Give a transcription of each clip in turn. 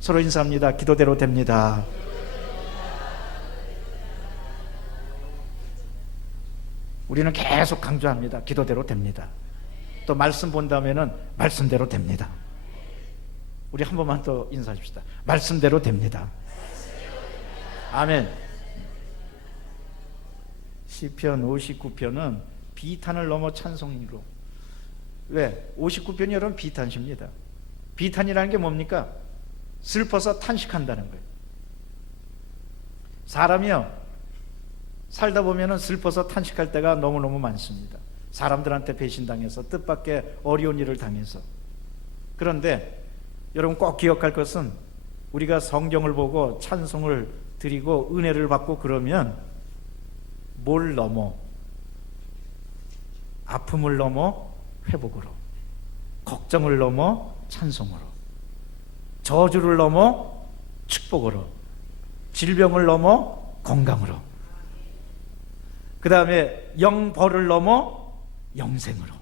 서로 인사합니다. 기도대로 됩니다. 우리는 계속 강조합니다. 기도대로 됩니다. 또 말씀 본 다음에는 말씀대로 됩니다. 우리 한 번만 더 인사합시다. 말씀대로 됩니다. 아멘. 시편 59편은 비탄을 넘어 찬송으로. 왜? 59편이 여러분 비탄시입니다. 비탄이라는 게 뭡니까? 슬퍼서 탄식한다는 거예요. 사람이요, 살다 보면은 슬퍼서 탄식할 때가 너무너무 많습니다. 사람들한테 배신당해서, 뜻밖의 어려운 일을 당해서. 그런데 여러분 꼭 기억할 것은, 우리가 성경을 보고 찬송을 드리고 은혜를 받고 그러면 뭘 넘어? 아픔을 넘어 회복으로, 걱정을 넘어 찬송으로, 저주를 넘어 축복으로, 질병을 넘어 건강으로, 그 다음에 영벌을 넘어 영생으로,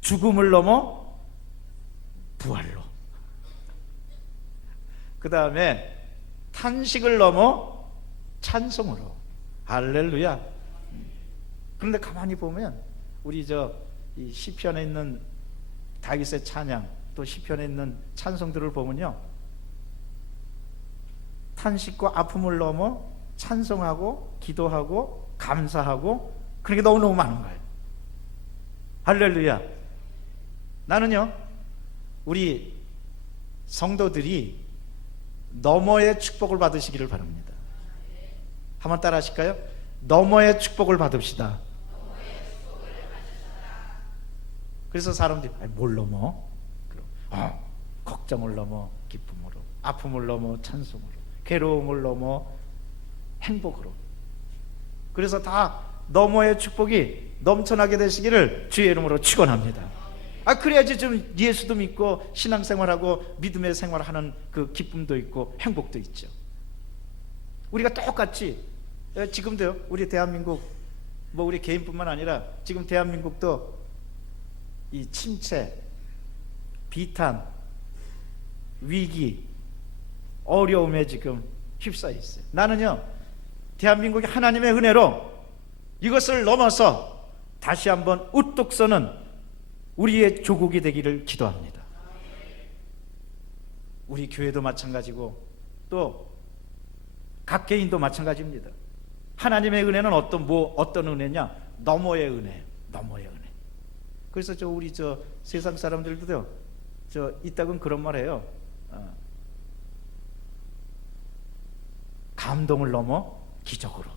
죽음을 넘어 부활로, 그 다음에 탄식을 넘어 찬송으로. 할렐루야. 그런데 가만히 보면 우리 이 시편에 있는 다윗의 찬양, 또 시편에 있는 찬송들을 보면요, 탄식과 아픔을 넘어 찬송하고 기도하고 감사하고 그런 게 너무너무 많은 거예요. 할렐루야. 나는요, 우리 성도들이 너머의 축복을 받으시기를 바랍니다. 한번 따라 하실까요? 너머의 축복을 받읍시다. 그래서 사람들이 뭘 넘어? 걱정을 넘어 기쁨으로, 아픔을 넘어 찬송으로, 괴로움을 넘어 행복으로. 그래서 다 너머의 축복이 넘쳐나게 되시기를 주의 이름으로 축원합니다. 그래야지 좀 예수도 믿고 신앙생활하고 믿음의 생활하는 그 기쁨도 있고 행복도 있죠. 우리가 똑같이 지금도요, 우리 대한민국, 우리 개인뿐만 아니라 지금 대한민국도 이 침체, 비탄, 위기, 어려움에 지금 휩싸여 있어요. 나는요, 대한민국이 하나님의 은혜로 이것을 넘어서 다시 한번 우뚝 서는 우리의 조국이 되기를 기도합니다. 우리 교회도 마찬가지고 또 각 개인도 마찬가지입니다. 하나님의 은혜는 어떤 은혜냐? 너머의 은혜, 너머의 은혜. 그래서 우리 세상 사람들도요, 이따금 그런 말 해요. 감동을 넘어 기적으로.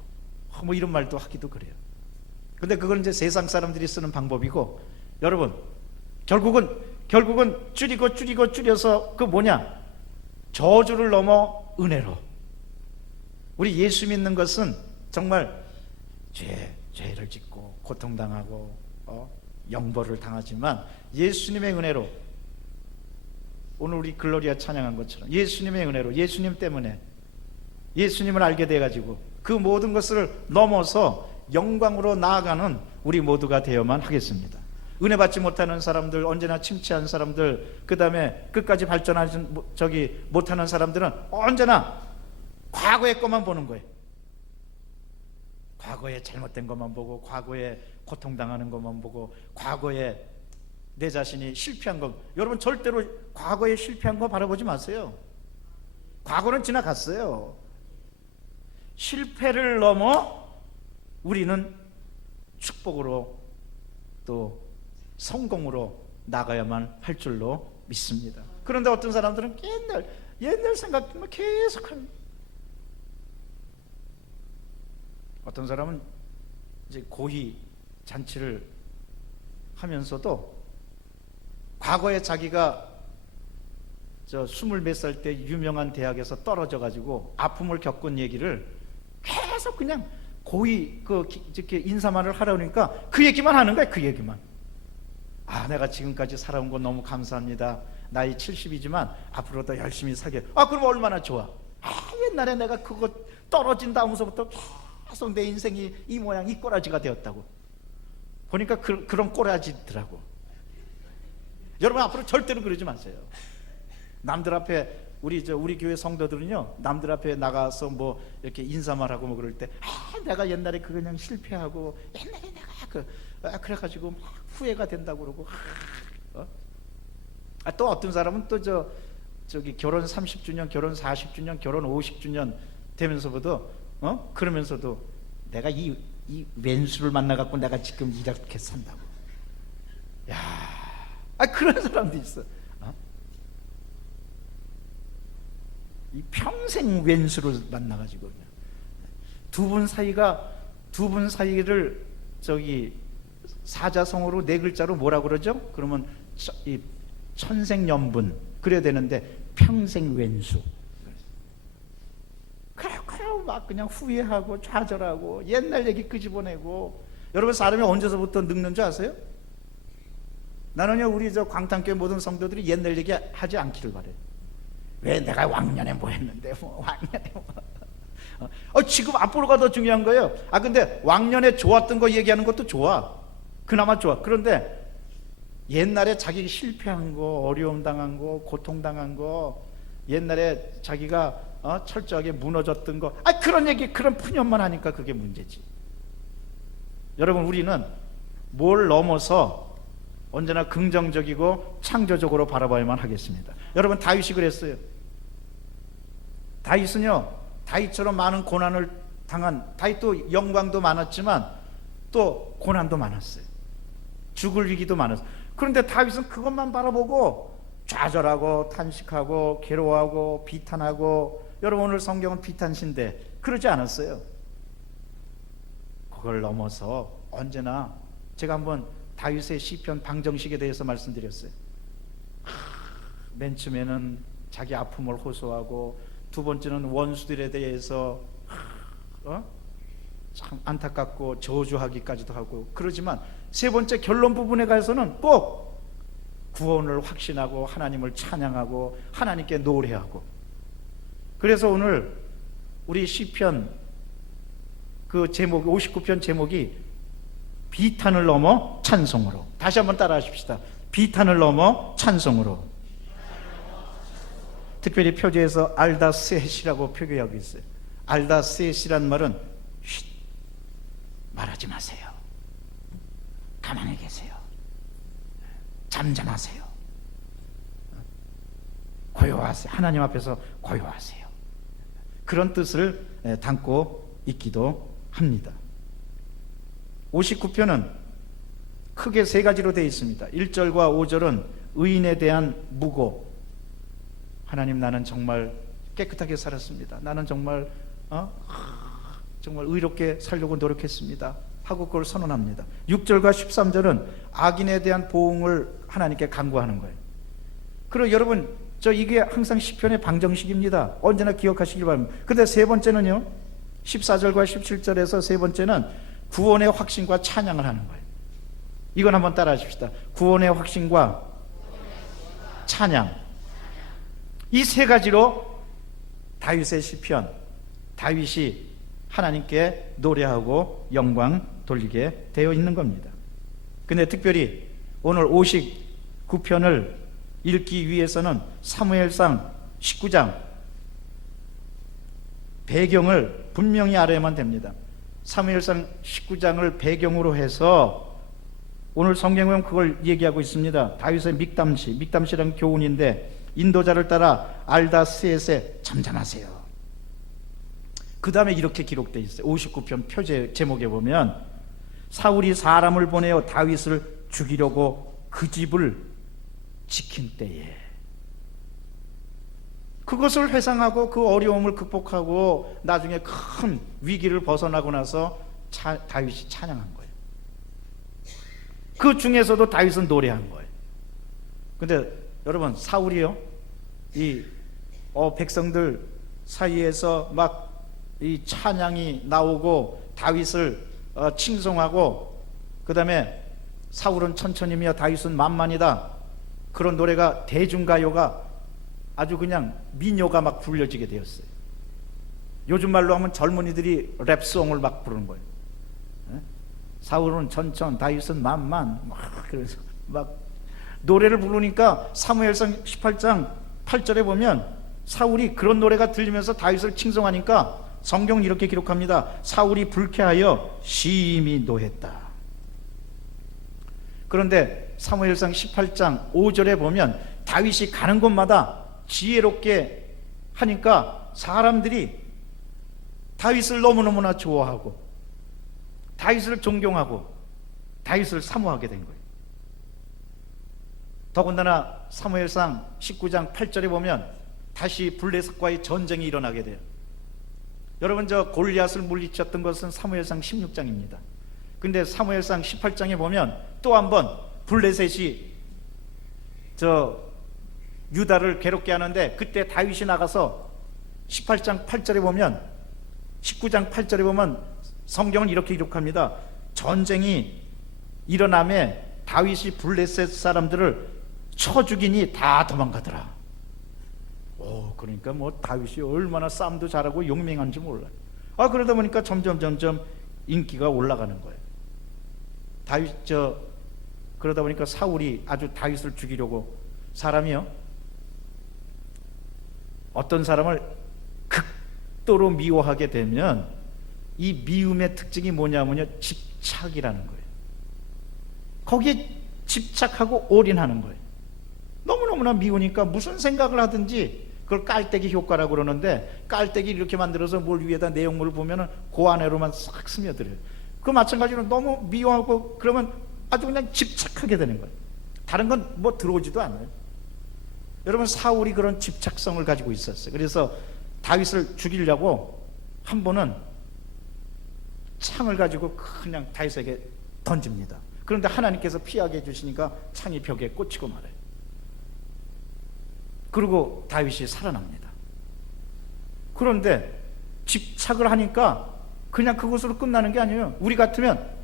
이런 말도 하기도 그래요. 근데 그건 이제 세상 사람들이 쓰는 방법이고, 여러분, 결국은 줄여서 저주를 넘어 은혜로. 우리 예수 믿는 것은 정말 죄를 짓고 고통당하고 영벌을 당하지만 예수님의 은혜로, 오늘 우리 글로리아 찬양한 것처럼 예수님의 은혜로, 예수님 때문에, 예수님을 알게 돼가지고 그 모든 것을 넘어서 영광으로 나아가는 우리 모두가 되어만 하겠습니다. 은혜 받지 못하는 사람들, 언제나 침체한 사람들, 그 다음에 끝까지 발전하지 못하는 사람들은 언제나 과거의 것만 보는 거예요. 과거에 잘못된 것만 보고, 과거에 고통당하는 것만 보고, 과거에 내 자신이 실패한 것. 여러분, 절대로 과거에 실패한 거 바라보지 마세요. 과거는 지나갔어요. 실패를 넘어 우리는 축복으로 또 성공으로 나가야만 할 줄로 믿습니다. 그런데 어떤 사람들은 옛날 생각만 계속합니다. 어떤 사람은 이제 고위 잔치를 하면서도 과거에 자기가 20몇 살 때 유명한 대학에서 떨어져 가지고 아픔을 겪은 얘기를 계속 그냥 고위 이렇게 인사말을 하려니까 그 얘기만 하는 거야. 그 얘기만. 내가 지금까지 살아온 거 너무 감사합니다. 나이 70이지만 앞으로 더 열심히 살게. 그럼 얼마나 좋아. 옛날에 내가 그거 떨어진 다음서부터 계속 내 인생이 이 모양 이 꼬라지가 되었다고. 보니까 그런 꼬라지더라고. 여러분, 앞으로 절대로 그러지 마세요. 남들 앞에 우리 교회 성도들은요, 남들 앞에 나가서 뭐 이렇게 인사말 하고 뭐 그럴 때, 내가 옛날에 그 그냥 실패하고 옛날에 내가 그래가지고 막 후회가 된다고 그러고, 또 어떤 사람은 또 저기 결혼 30주년, 결혼 40주년, 결혼 50주년 되면서도 그러면서도 내가 이 왼수를 만나갖고 내가 지금 이렇게 산다고. 야, 그런 사람도 있어. 이 평생 왼수를 만나가지고 그냥 두 분 사이를 저기 사자성어로 네 글자로 뭐라 그러죠? 그러면 이 천생연분 그래야 되는데 평생 왼수. 그래요 막 그냥 후회하고 좌절하고 옛날 얘기 끄집어내고. 여러분, 사람이 언제서부터 늙는 줄 아세요? 나는요, 우리 광탄교회 모든 성도들이 옛날 얘기 하지 않기를 바래요. 왜 내가 왕년에 뭐 했는데 왕년에 지금 앞으로가 더 중요한 거예요. 근데 왕년에 좋았던 거 얘기하는 것도 좋아, 그나마 좋아. 그런데 옛날에 자기 실패한 거, 어려움 당한 거, 고통 당한 거, 옛날에 자기가 철저하게 무너졌던 거, 그런 얘기, 그런 푸념만 하니까 그게 문제지. 여러분, 우리는 뭘 넘어서 언제나 긍정적이고 창조적으로 바라봐야만 하겠습니다. 여러분, 다윗이 그랬어요. 다윗처럼 많은 고난을 당한, 다윗도 영광도 많았지만 또 고난도 많았어요. 죽을 위기도 많았어요. 그런데 다윗은 그것만 바라보고 좌절하고 탄식하고 괴로워하고 비탄하고. 여러분, 오늘 성경은 비탄시인데 그러지 않았어요. 그걸 넘어서 언제나, 제가 한번 다윗의 시편 방정식에 대해서 말씀드렸어요. 맨 처음에는 자기 아픔을 호소하고, 두 번째는 원수들에 대해서 참 안타깝고 저주하기까지도 하고, 그러지만 세 번째 결론 부분에 가서는 꼭 구원을 확신하고 하나님을 찬양하고 하나님께 노래하고. 그래서 오늘 우리 시편 그 제목, 59편 제목이 비탄을 넘어 찬송으로. 다시 한번 따라 하십시다. 비탄을 넘어 찬송으로. 특별히 표제에서 알다셋이라고 표기하고 있어요. 알다셋이란 말은 쉿, 말하지 마세요. 가만히 계세요. 잠잠하세요. 고요하세요. 하나님 앞에서 고요하세요. 그런 뜻을 담고 있기도 합니다. 59편은 크게 세 가지로 되어 있습니다. 1절과 5절은 의인에 대한 무고. 하나님, 나는 정말 깨끗하게 살았습니다. 나는 정말 정말 의롭게 살려고 노력했습니다 하고 그걸 선언합니다. 6절과 13절은 악인에 대한 보응을 하나님께 간구하는 거예요. 그리고 여러분, 이게 항상 시편의 방정식입니다. 언제나 기억하시길 바랍니다. 그런데 세 번째는요, 14절과 17절에서 세 번째는 구원의 확신과 찬양을 하는 거예요. 이건 한번 따라 하십시다. 구원의 확신과 찬양. 이 세 가지로 다윗의 시편, 다윗이 하나님께 노래하고 영광 돌리게 되어 있는 겁니다. 근데 특별히 오늘 59편을 읽기 위해서는 사무엘상 19장 배경을 분명히 알아야만 됩니다. 사무엘상 19장을 배경으로 해서 오늘 성경에 보면 그걸 얘기하고 있습니다. 다윗의 믹담시라는 교훈인데, 인도자를 따라 알다셋에 잠잠하세요. 그 다음에 이렇게 기록되어 있어요. 59편 표제 제목에 보면, 사울이 사람을 보내어 다윗을 죽이려고 그 집을 지킨 때에. 그것을 회상하고 그 어려움을 극복하고 나중에 큰 위기를 벗어나고 나서 다윗이 찬양한 거예요. 그 중에서도 다윗은 노래한 거예요. 근데 여러분, 사울이요, 이 백성들 사이에서 막 이 찬양이 나오고 다윗을 칭송하고, 그 다음에 사울은 천천히며 다윗은 만만이다, 그런 노래가, 대중가요가 아주 그냥 민요가 막 불려지게 되었어요. 요즘 말로 하면 젊은이들이 랩송을 막 부르는 거예요. 사울은 천천, 다윗은 만만, 막 그래서 막 노래를 부르니까 사무엘상 18장 8절에 보면 사울이 그런 노래가 들리면서 다윗을 칭송하니까 성경은 이렇게 기록합니다. 사울이 불쾌하여 심히 노했다. 그런데 사무엘상 18장 5절에 보면 다윗이 가는 곳마다 지혜롭게 하니까 사람들이 다윗을 너무너무나 좋아하고 다윗을 존경하고 다윗을 사모하게 된 거예요. 더군다나 사무엘상 19장 8절에 보면 다시 블레셋과의 전쟁이 일어나게 돼요. 여러분, 저 골리앗을 물리쳤던 것은 사무엘상 16장입니다. 근데 사무엘상 18장에 보면 또 한번 블레셋이 저 유다를 괴롭게 하는데, 그때 다윗이 나가서 18장 8절에 보면, 19장 8절에 보면 성경은 이렇게 기록합니다. 전쟁이 일어남에 다윗이 블레셋 사람들을 쳐 죽이니 다 도망가더라. 그러니까 뭐 다윗이 얼마나 싸움도 잘하고 용맹한지 몰라요. 그러다 보니까 점점 인기가 올라가는 거예요. 그러다 보니까 사울이 아주 다윗을 죽이려고, 사람이요, 어떤 사람을 극도로 미워하게 되면 이 미움의 특징이 뭐냐면요, 집착이라는 거예요. 거기에 집착하고 올인하는 거예요. 너무너무나 미우니까 무슨 생각을 하든지, 그걸 깔때기 효과라고 그러는데, 깔때기 이렇게 만들어서 뭘 위에다 내용물을 보면은 그 안으로만 싹 스며들어요. 그 마찬가지로 너무 미워하고 그러면 아주 그냥 집착하게 되는 거예요. 다른 건 뭐 들어오지도 않아요. 여러분, 사울이 그런 집착성을 가지고 있었어요. 그래서 다윗을 죽이려고 한 번은 창을 가지고 그냥 다윗에게 던집니다. 그런데 하나님께서 피하게 해주시니까 창이 벽에 꽂히고 말아요. 그리고 다윗이 살아납니다. 그런데 집착을 하니까 그냥 그것으로 끝나는 게 아니에요. 우리 같으면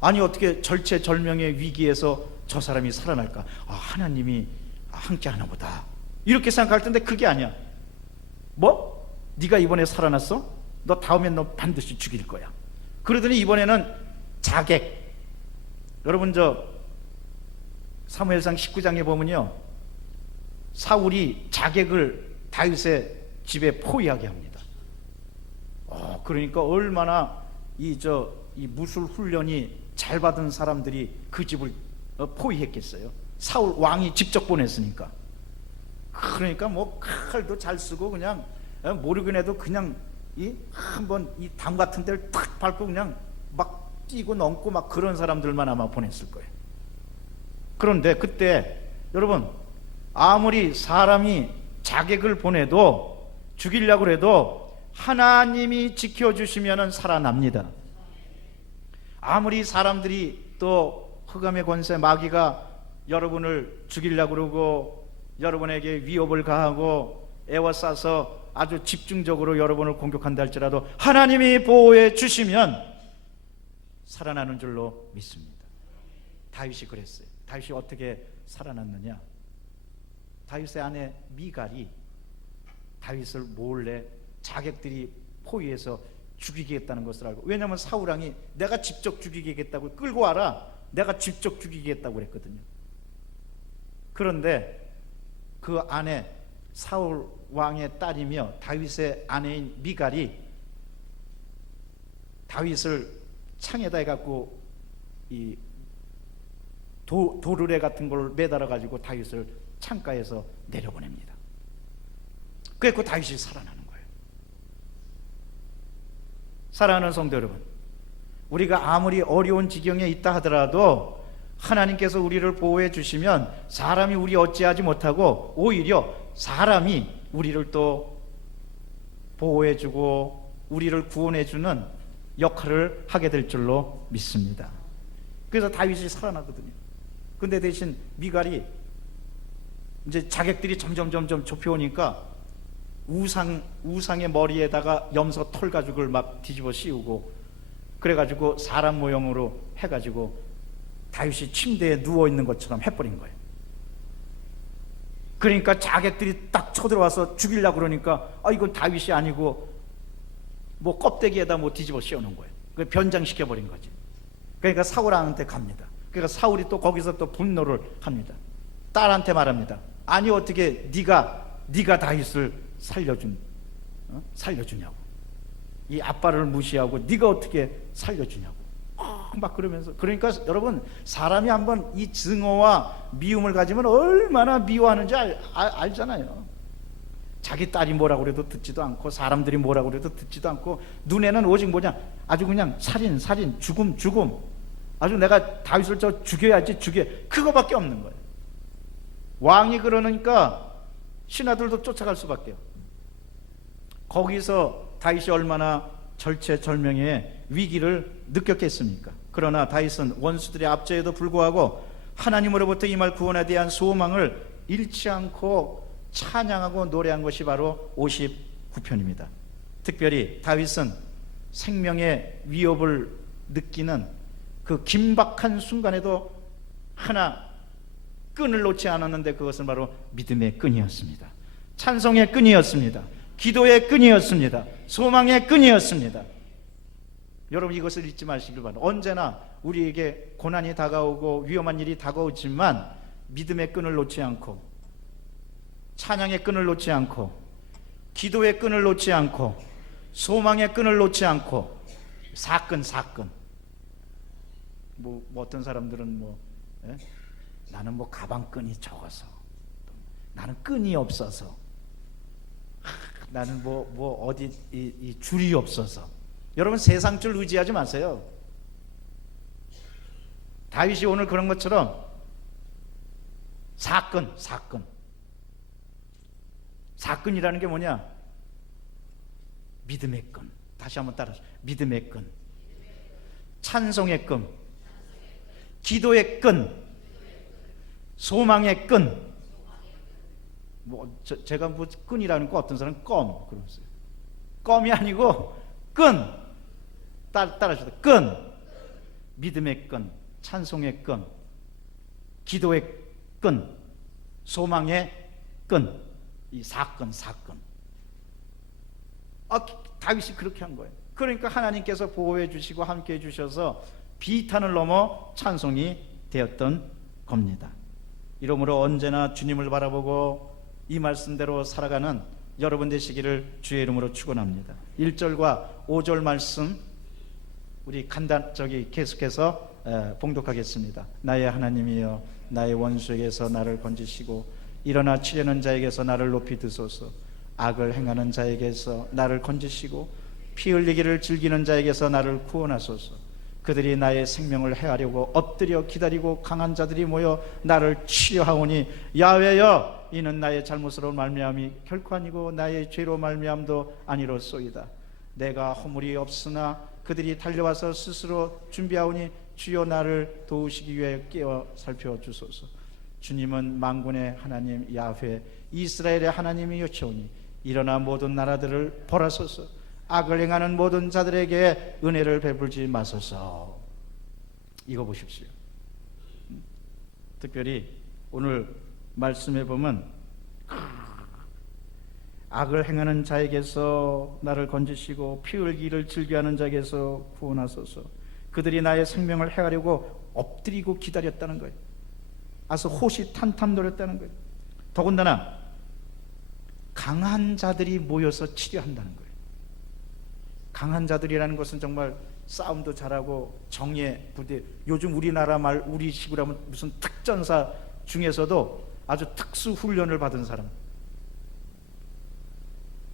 아니 어떻게 절체절명의 위기에서 저 사람이 살아날까? 하나님이 함께 하나 보다, 이렇게 생각할 텐데 그게 아니야. 뭐? 네가 이번에 살아났어? 너 다음엔 너 반드시 죽일 거야. 그러더니 이번에는 자객. 여러분, 저 사무엘상 19장에 보면요, 사울이 자객을 다윗의 집에 포위하게 합니다. 그러니까 얼마나 이 무술 훈련이 잘 받은 사람들이 그 집을 포위했겠어요. 사울 왕이 직접 보냈으니까. 그러니까 뭐 칼도 잘 쓰고 그냥 모르긴 해도 그냥 한번 이 담 같은 데를 탁 밟고 그냥 막 뛰고 넘고 막 그런 사람들만 아마 보냈을 거예요. 그런데 그때 여러분, 아무리 사람이 자객을 보내도, 죽이려고 해도 하나님이 지켜주시면 살아납니다. 아무리 사람들이 또 흑암의 권세 마귀가 여러분을 죽이려고 그러고 여러분에게 위협을 가하고 애워싸서 아주 집중적으로 여러분을 공격한다 할지라도 하나님이 보호해 주시면 살아나는 줄로 믿습니다. 다윗이 그랬어요. 다윗이 어떻게 살아났느냐? 다윗의 아내 미갈이 다윗을 몰래 자객들이 포위해서 죽이겠다는 것을 알고, 왜냐하면 사울왕이 내가 직접 죽이겠다고, 끌고 와라, 내가 직접 죽이겠다고 그랬거든요. 그런데 그 아내, 사울 왕의 딸이며 다윗의 아내인 미갈이 다윗을 창에다 해갖고 이 도르래 같은 걸 매달아 가지고 다윗을 창가에서 내려보냅니다. 그래서 다윗이 살아나는 거예요. 사랑하는 성도 여러분, 우리가 아무리 어려운 지경에 있다 하더라도 하나님께서 우리를 보호해 주시면 사람이 우리 어찌하지 못하고 오히려 사람이 우리를 또 보호해 주고 우리를 구원해 주는 역할을 하게 될 줄로 믿습니다. 그래서 다윗이 살아나거든요. 근데 대신 미갈이 이제 자객들이 점점 좁혀오니까 우상의 머리에다가 염소 털 가죽을 막 뒤집어 씌우고 그래가지고 사람 모형으로 해가지고 다윗이 침대에 누워있는 것처럼 해버린 거예요. 그러니까 자객들이 딱 쳐들어와서 죽이려고 그러니까 이건 다윗이 아니고 뭐 껍데기에다 뭐 뒤집어 씌워놓은 거예요. 그 변장시켜버린 거지. 그러니까 사울한테 갑니다. 그러니까 사울이 또 거기서 또 분노를 합니다. 딸한테 말합니다. 아니 어떻게 네가 다윗을 살려주냐고. 이 아빠를 무시하고 네가 어떻게 살려주냐고. 막 그러면서. 그러니까 여러분, 사람이 한번 이 증오와 미움을 가지면 얼마나 미워하는지 알잖아요. 자기 딸이 뭐라고 그래도 듣지도 않고, 사람들이 뭐라고 그래도 듣지도 않고, 눈에는 오직 뭐냐, 아주 그냥 살인, 죽음, 아주 내가 다윗을 죽여야지, 그거밖에 없는 거예요. 왕이 그러니까 신하들도 쫓아갈 수밖에요. 거기서 다윗이 얼마나 절체절명의 위기를 느꼈겠습니까? 그러나 다윗은 원수들의 압제에도 불구하고 하나님으로부터 임할 구원에 대한 소망을 잃지 않고 찬양하고 노래한 것이 바로 59편입니다. 특별히 다윗은 생명의 위협을 느끼는 그 긴박한 순간에도 하나 끈을 놓지 않았는데, 그것은 바로 믿음의 끈이었습니다. 찬송의 끈이었습니다. 기도의 끈이었습니다. 소망의 끈이었습니다. 여러분, 이것을 잊지 마시길 바랍니다. 언제나 우리에게 고난이 다가오고 위험한 일이 다가오지만 믿음의 끈을 놓지 않고, 찬양의 끈을 놓지 않고, 기도의 끈을 놓지 않고, 소망의 끈을 놓지 않고, 사건 뭐 어떤 사람들은 나는 가방 끈이 적어서, 나는 끈이 없어서, 나는 어디 이 줄이 없어서. 여러분, 세상 줄 의지하지 마세요. 다윗이 오늘 그런 것처럼 사건이라는 게 뭐냐? 믿음의 끈. 다시 한번 따라서, 믿음의 끈, 찬송의 끈, 기도의 끈, 소망의 끈. 제가 끈이라는 거, 어떤 사람은 껌 그러세요. 껌이 아니고 끈. 따라주세요. 끈. 믿음의 끈, 찬송의 끈, 기도의 끈, 소망의 끈. 이 사건. 다윗이 그렇게 한 거예요. 그러니까 하나님께서 보호해 주시고 함께 해 주셔서 비탄을 넘어 찬송이 되었던 겁니다. 이러므로 언제나 주님을 바라보고 이 말씀대로 살아가는 여러분 되시기를 주의 이름으로 축원합니다. 1절과 5절 말씀 우리 계속해서 봉독하겠습니다. 나의 하나님이여, 나의 원수에게서 나를 건지시고 일어나 치려는 자에게서 나를 높이 드소서. 악을 행하는 자에게서 나를 건지시고 피 흘리기를 즐기는 자에게서 나를 구원하소서. 그들이 나의 생명을 해하려고 엎드려 기다리고 강한 자들이 모여 나를 치려하오니 야훼여, 이는 나의 잘못으로 말미암이 결코 아니고 나의 죄로 말미암도 아니로소이다. 내가 허물이 없으나 그들이 달려와서 스스로 준비하오니 주여 나를 도우시기 위하여 깨어 살펴주소서. 주님은 만군의 하나님 야훼, 이스라엘의 하나님이 여치오니 일어나 모든 나라들을 벌하소서. 악을 행하는 모든 자들에게 은혜를 베풀지 마소서. 이거 보십시오. 특별히 오늘 말씀해 보면 악을 행하는 자에게서 나를 건지시고 피 흘기를 즐겨하는 자에게서 구원하소서. 그들이 나의 생명을 해하려고 엎드리고 기다렸다는 거예요. 아서 호시탐탐 노렸다는 거예요. 더군다나 강한 자들이 모여서 치려한다는 거예요. 강한 자들이라는 것은 정말 싸움도 잘하고 정예 부대, 요즘 우리나라 우리식으로 하면 무슨 특전사 중에서도 아주 특수 훈련을 받은 사람.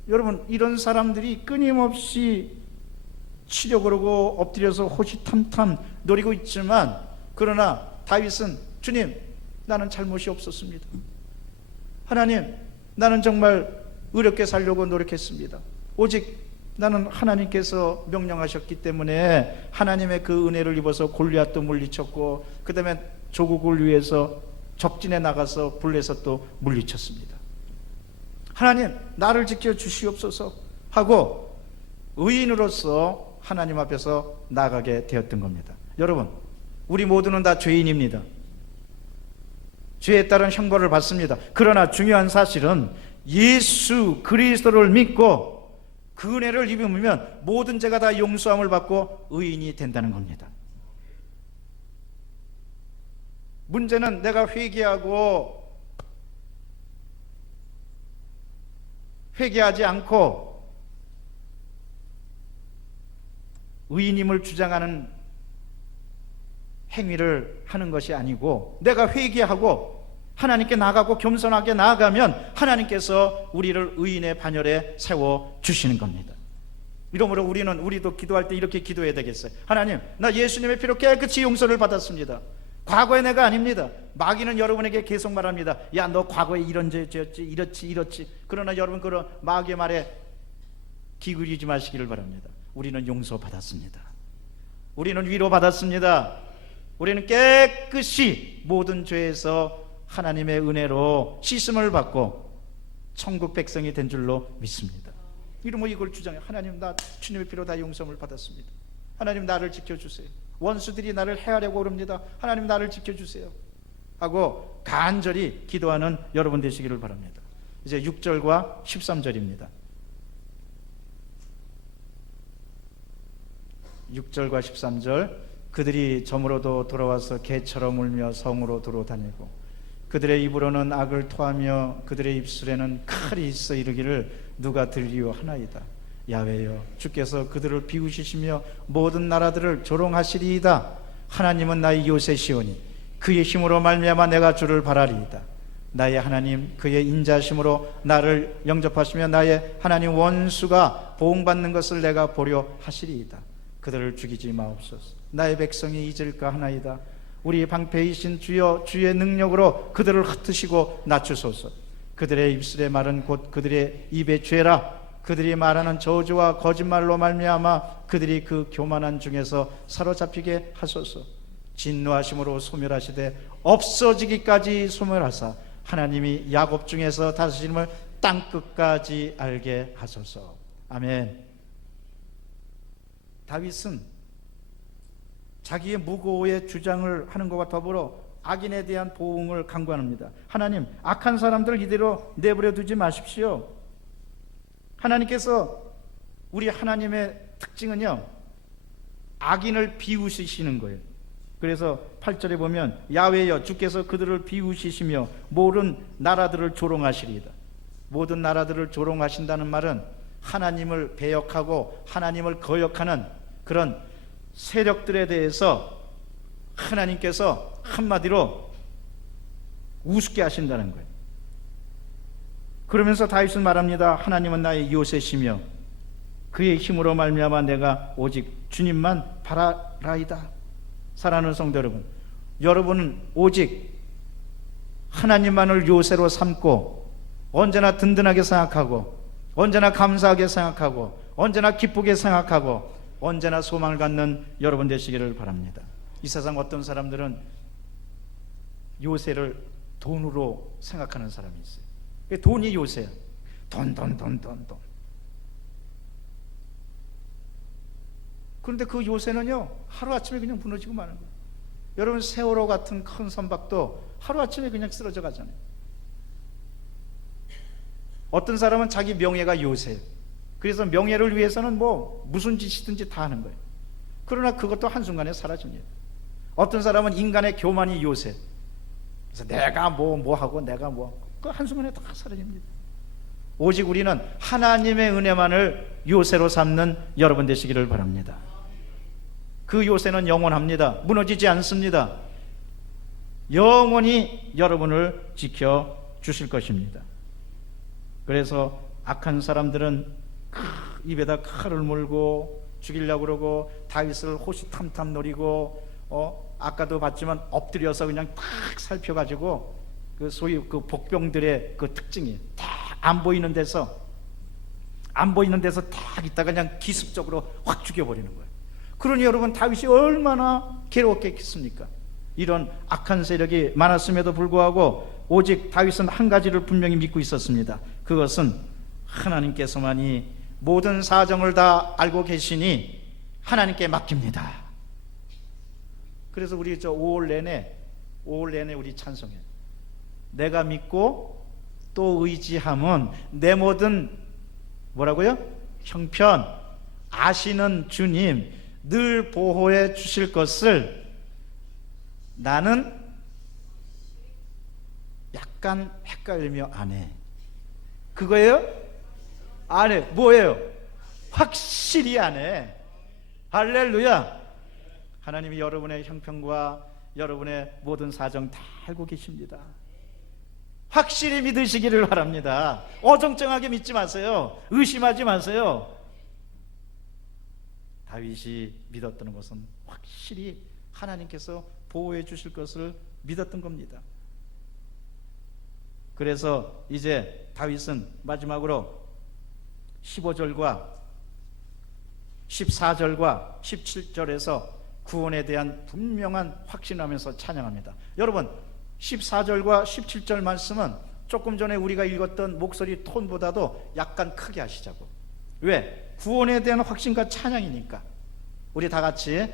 여러분, 이런 사람들이 끊임없이 치려고 그러고 엎드려서 호시탐탐 노리고 있지만, 그러나 다윗은 주님, 나는 잘못이 없었습니다. 하나님, 나는 정말 의롭게 살려고 노력했습니다. 오직 나는 하나님께서 명령하셨기 때문에 하나님의 그 은혜를 입어서 골리앗도 물리쳤고, 그 다음에 조국을 위해서 적진에 나가서 블레셋 또 물리쳤습니다. 하나님, 나를 지켜 주시옵소서 하고 의인으로서 하나님 앞에서 나가게 되었던 겁니다. 여러분, 우리 모두는 다 죄인입니다. 죄에 따른 형벌을 받습니다. 그러나 중요한 사실은 예수 그리스도를 믿고 그 은혜를 입으면 모든 죄가 다 용서함을 받고 의인이 된다는 겁니다. 문제는 내가 회개하고 회개하지 않고 의인임을 주장하는 행위를 하는 것이 아니고, 내가 회개하고 하나님께 나가고 겸손하게 나아가면 하나님께서 우리를 의인의 반열에 세워 주시는 겁니다. 이러므로 우리도 기도할 때 이렇게 기도해야 되겠어요. 하나님, 나 예수님의 피로 깨끗이 용서를 받았습니다. 과거의 내가 아닙니다. 마귀는 여러분에게 계속 말합니다. 야, 너 과거에 이런 죄였지, 이렇지. 그러나 여러분, 그런 마귀의 말에 기울이지 마시기를 바랍니다. 우리는 용서받았습니다. 우리는 위로받았습니다. 우리는 깨끗이 모든 죄에서 하나님의 은혜로 씻음을 받고 천국 백성이 된 줄로 믿습니다. 이러면 이걸 주장해. 하나님, 나 주님의 피로 다 용서를 받았습니다. 하나님, 나를 지켜주세요. 원수들이 나를 해하려고 그럽니다. 하나님, 나를 지켜주세요 하고 간절히 기도하는 여러분 되시기를 바랍니다. 이제 6절과 13절입니다. 6절과 13절. 그들이 저물어도 돌아와서 개처럼 울며 성으로 돌아다니고 그들의 입으로는 악을 토하며 그들의 입술에는 칼이 있어 이르기를 누가 들리오 하나이다. 야훼여, 주께서 그들을 비우시시며 모든 나라들을 조롱하시리이다. 하나님은 나의 요새시오니 그의 힘으로 말미암아 내가 주를 바라리이다. 나의 하나님, 그의 인자심으로 나를 영접하시며 나의 하나님 원수가 보응받는 것을 내가 보려 하시리이다. 그들을 죽이지 마옵소서. 나의 백성이 잊을까 하나이다. 우리 방패이신 주여, 주의 능력으로 그들을 흩으시고 낮추소서. 그들의 입술의 말은 곧 그들의 입의 죄라. 그들이 말하는 저주와 거짓말로 말미암아 그들이 그 교만한 중에서 사로잡히게 하소서. 진노하심으로 소멸하시되 없어지기까지 소멸하사 하나님이 야곱 중에서 다스림을 땅끝까지 알게 하소서. 아멘. 다윗은 자기의 무고의 주장을 하는 것과 더불어 악인에 대한 보응을 강구합니다. 하나님, 악한 사람들을 이대로 내버려 두지 마십시오. 하나님께서, 우리 하나님의 특징은요, 악인을 비우시는 거예요. 그래서 8절에 보면 야훼여, 주께서 그들을 비우시시며 모든 나라들을 조롱하시리이다. 모든 나라들을 조롱하신다는 말은 하나님을 배역하고 하나님을 거역하는 그런 세력들에 대해서 하나님께서 한마디로 우습게 하신다는 거예요. 그러면서 다윗은 말합니다. 하나님은 나의 요새시며 그의 힘으로 말미암아 내가 오직 주님만 바라라이다. 사랑하는 성도 여러분, 여러분은 오직 하나님만을 요새로 삼고 언제나 든든하게 생각하고 언제나 감사하게 생각하고 언제나 기쁘게 생각하고 언제나 소망을 갖는 여러분 되시기를 바랍니다. 이 세상 어떤 사람들은 요새를 돈으로 생각하는 사람이 있어요. 돈이 요새야. 돈. 그런데 그 요새는요, 하루아침에 그냥 무너지고 마는 거예요. 여러분, 세월호 같은 큰 선박도 하루아침에 그냥 쓰러져 가잖아요. 어떤 사람은 자기 명예가 요새예요. 그래서 명예를 위해서는 무슨 짓이든지 다 하는 거예요. 그러나 그것도 한순간에 사라집니다. 어떤 사람은 인간의 교만이 요새. 그래서 내가 뭐 하고 내가 뭐 하고 그 한순간에 다 사라집니다. 오직 우리는 하나님의 은혜만을 요새로 삼는 여러분 되시기를 바랍니다. 그 요새는 영원합니다. 무너지지 않습니다. 영원히 여러분을 지켜주실 것입니다. 그래서 악한 사람들은 입에다 칼을 물고 죽이려고 그러고 다윗을 호시탐탐 노리고 아까도 봤지만 엎드려서 그냥 탁 살펴가지고 그 소위 그 복병들의 그 특징이 딱 안 보이는 데서 딱 있다가 그냥 기습적으로 확 죽여버리는 거예요. 그러니 여러분, 다윗이 얼마나 괴로웠겠습니까? 이런 악한 세력이 많았음에도 불구하고 오직 다윗은 한 가지를 분명히 믿고 있었습니다. 그것은 하나님께서만이 모든 사정을 다 알고 계시니 하나님께 맡깁니다. 그래서 우리 5월 내내 우리 찬송해요. 내가 믿고 또 의지함은 내 모든 뭐라고요? 형편 아시는 주님 늘 보호해 주실 것을 나는 약간 헷갈리며 안 해. 그거예요? 안 해. 뭐예요? 확실히 안 해. 할렐루야. 하나님이 여러분의 형편과 여러분의 모든 사정 다 알고 계십니다. 확실히 믿으시기를 바랍니다. 어정쩡하게 믿지 마세요. 의심하지 마세요. 다윗이 믿었던 것은 확실히 하나님께서 보호해 주실 것을 믿었던 겁니다. 그래서 이제 다윗은 마지막으로 15절과 14절과 17절에서 구원에 대한 분명한 확신하면서 찬양합니다. 여러분, 14절과 17절 말씀은 조금 전에 우리가 읽었던 목소리 톤보다도 약간 크게 하시자고. 왜? 구원에 대한 확신과 찬양이니까. 우리 다 같이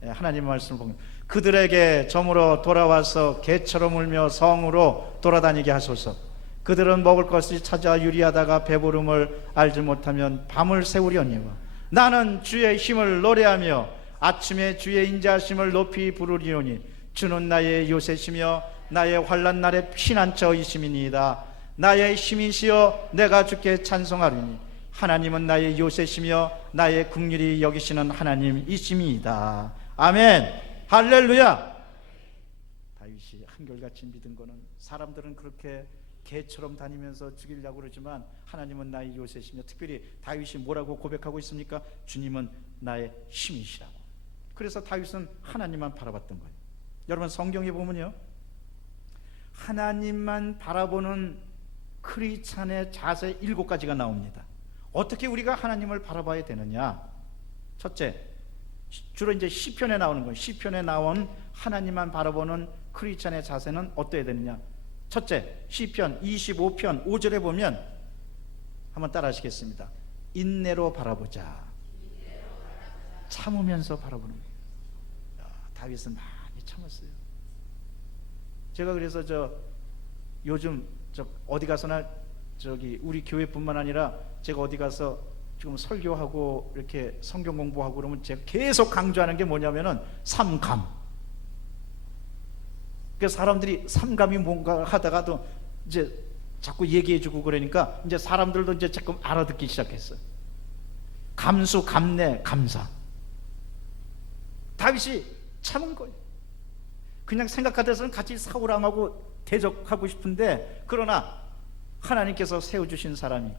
하나님의 말씀을 보면, 그들에게 저물어 돌아와서 개처럼 울며 성으로 돌아다니게 하소서. 그들은 먹을 것을 찾아 유리하다가 배부름을 알지 못하면 밤을 새우려니와 나는 주의 힘을 노래하며 아침에 주의 인자하심을 높이 부르리오니 주는 나의 요새시며 나의 환난 날의 피난처이심이니이다. 나의 힘이시여 내가 주께 찬송하리니 하나님은 나의 요새시며 나의 긍휼히 여기시는 하나님이심이이다. 아멘. 할렐루야. 다윗이 한결같이 믿은 거는, 사람들은 그렇게 개처럼 다니면서 죽이려고 그러지만 하나님은 나의 요새시며, 특별히 다윗이 뭐라고 고백하고 있습니까? 주님은 나의 힘이시라고. 그래서 다윗은 하나님만 바라봤던 거예요. 여러분, 성경에 보면요, 하나님만 바라보는 크리스찬의 자세 7가지가 나옵니다. 어떻게 우리가 하나님을 바라봐야 되느냐? 첫째, 주로 이제 시편에 나오는 거예요. 시편에 나온 하나님만 바라보는 크리스찬의 자세는 어떠해야 되느냐? 첫째, 시편 25편 5절에 보면, 한번 따라 하시겠습니다. 인내로 바라보자. 참으면서 바라보는 거예요. 다윗은 많이 참았어요. 제가 그래서 요즘 어디 가서나 우리 교회뿐만 아니라 제가 어디 가서 지금 설교하고 이렇게 성경 공부하고 그러면 제가 계속 강조하는 게 뭐냐면은 삼감. 그래서 사람들이 삼감이 뭔가 하다가도 이제 자꾸 얘기해주고 그러니까 이제 사람들도 이제 조금 알아듣기 시작했어요. 감수, 감내, 감사. 다윗이 참은 거예요. 그냥 생각하듯은 같이 사울왕하고 대적하고 싶은데, 그러나 하나님께서 세워주신 사람이,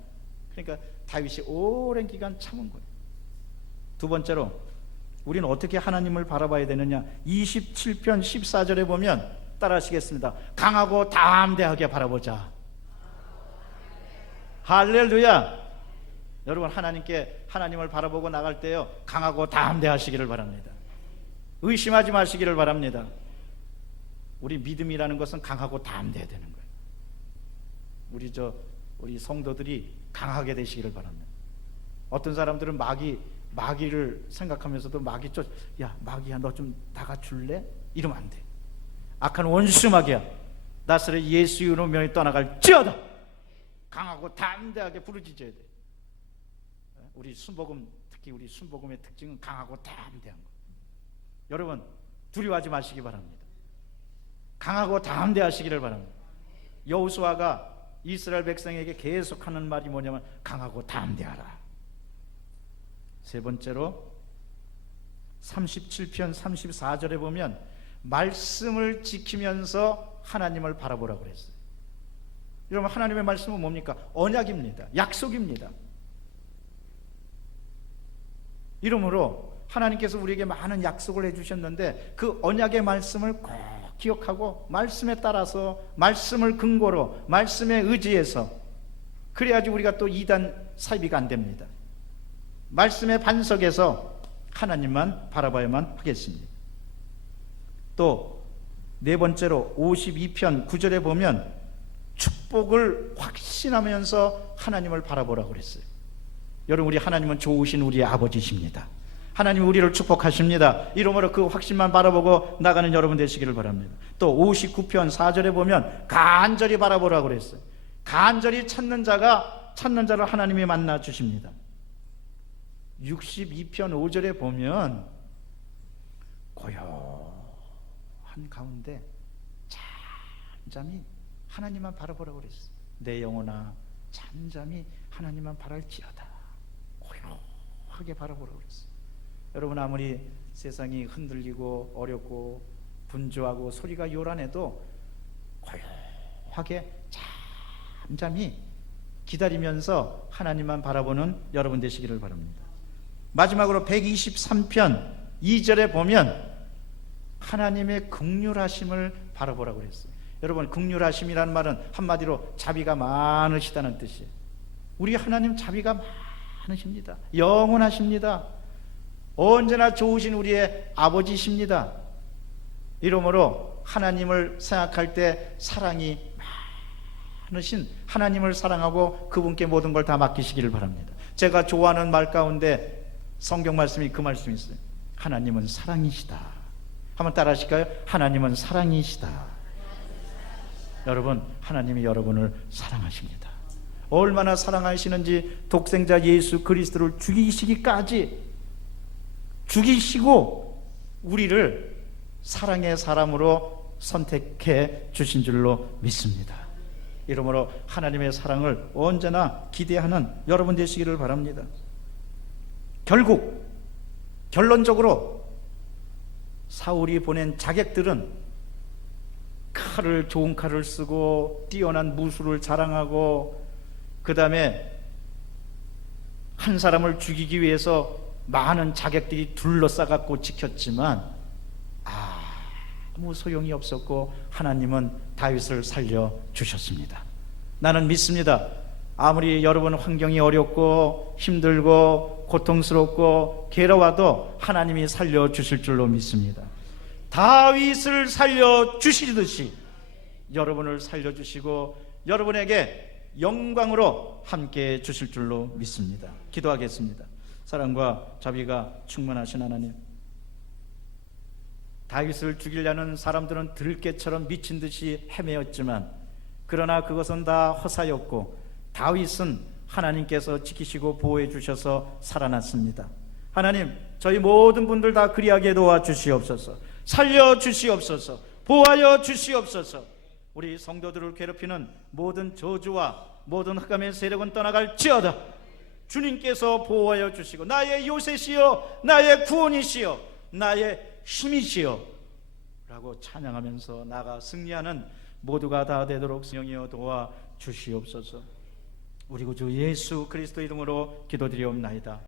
그러니까 다윗이 오랜 기간 참은 거예요. 두 번째로, 우리는 어떻게 하나님을 바라봐야 되느냐? 27편 14절에 보면, 따라 하시겠습니다. 강하고 담대하게 바라보자. 할렐루야. 여러분, 하나님을 바라보고 나갈 때요, 강하고 담대하시기를 바랍니다. 의심하지 마시기를 바랍니다. 우리 믿음이라는 것은 강하고 담대해야 되는 거예요. 우리 성도들이 강하게 되시기를 바랍니다. 어떤 사람들은 마귀를 생각하면서도 야, 마귀야, 너 좀 나가줄래? 이러면 안 돼. 악한 원수 마귀야, 나스렛 예수 이름으로 명이 떠나갈지어다. 강하고 담대하게 부르짖어야 돼. 우리 순복음, 특히 우리 순복음의 특징은 강하고 담대한 거. 여러분, 두려워하지 마시기 바랍니다. 강하고 담대하시기를 바랍니다. 여호수아가 이스라엘 백성에게 계속하는 말이 뭐냐면 강하고 담대하라. 세 번째로 37편 34절에 보면 말씀을 지키면서 하나님을 바라보라고 그랬어요. 여러분, 하나님의 말씀은 뭡니까? 언약입니다. 약속입니다. 이러므로 하나님께서 우리에게 많은 약속을 해주셨는데, 그 언약의 말씀을 꼭 기억하고 말씀에 따라서, 말씀을 근거로, 말씀에 의지해서, 그래야지 우리가 또 이단 사이비가 안 됩니다. 말씀의 반석에서 하나님만 바라봐야만 하겠습니다. 또 네 번째로 52편 9절에 보면 축복을 확신하면서 하나님을 바라보라고 그랬어요. 여러분, 우리 하나님은 좋으신 우리의 아버지십니다. 하나님 우리를 축복하십니다. 이러므로 그 확신만 바라보고 나가는 여러분 되시기를 바랍니다. 또 59편 4절에 보면 간절히 바라보라고 그랬어요. 간절히 찾는 자를 하나님이 만나 주십니다. 62편 5절에 보면 고요한 가운데 잠잠히 하나님만 바라보라고 그랬어요. 내 영혼아 잠잠히 하나님만 바랄지어다. 고요하게 바라보라고 그랬어요. 여러분, 아무리 세상이 흔들리고 어렵고 분주하고 소리가 요란해도 고요하게 잠잠히 기다리면서 하나님만 바라보는 여러분 되시기를 바랍니다. 마지막으로 123편 2절에 보면 하나님의 긍휼하심을 바라보라고 그랬어요. 여러분, 긍휼하심이라는 말은 한마디로 자비가 많으시다는 뜻이에요. 우리 하나님 자비가 많으십니다. 영원하십니다. 언제나 좋으신 우리의 아버지십니다. 이러므로 하나님을 생각할 때 사랑이 많으신 하나님을 사랑하고 그분께 모든 걸 다 맡기시기를 바랍니다. 제가 좋아하는 말 가운데 성경 말씀이 그 말씀이 있어요. 하나님은 사랑이시다. 한번 따라 하실까요? 하나님은 사랑이시다. 여러분, 하나님이 여러분을 사랑하십니다. 얼마나 사랑하시는지 독생자 예수 그리스도를 죽이시기까지 죽이시고 우리를 사랑의 사람으로 선택해 주신 줄로 믿습니다. 이러므로 하나님의 사랑을 언제나 기대하는 여러분 되시기를 바랍니다. 결론적으로 사울이 보낸 자객들은 좋은 칼을 쓰고 뛰어난 무술을 자랑하고 그 다음에 한 사람을 죽이기 위해서 많은 자객들이 둘러싸갖고 지켰지만 아무 소용이 없었고 하나님은 다윗을 살려주셨습니다. 나는 믿습니다. 아무리 여러분 환경이 어렵고 힘들고 고통스럽고 괴로워도 하나님이 살려주실 줄로 믿습니다. 다윗을 살려주시듯이 여러분을 살려주시고 여러분에게 영광으로 함께 주실 줄로 믿습니다. 기도하겠습니다. 사랑과 자비가 충만하신 하나님, 다윗을 죽이려는 사람들은 들깨처럼 미친 듯이 헤매었지만 그러나 그것은 다 허사였고 다윗은 하나님께서 지키시고 보호해 주셔서 살아났습니다. 하나님, 저희 모든 분들 다 그리하게 도와주시옵소서. 살려주시옵소서. 보호하여 주시옵소서. 우리 성도들을 괴롭히는 모든 저주와 모든 흑암의 세력은 떠나갈지어다. 주님께서 보호하여 주시고 나의 요새시여 나의 구원이시여 나의 힘이시여 라고 찬양하면서 나가 승리하는 모두가 다 되도록 성령이여 도와주시옵소서. 우리 구주 예수 그리스도 이름으로 기도드리옵나이다.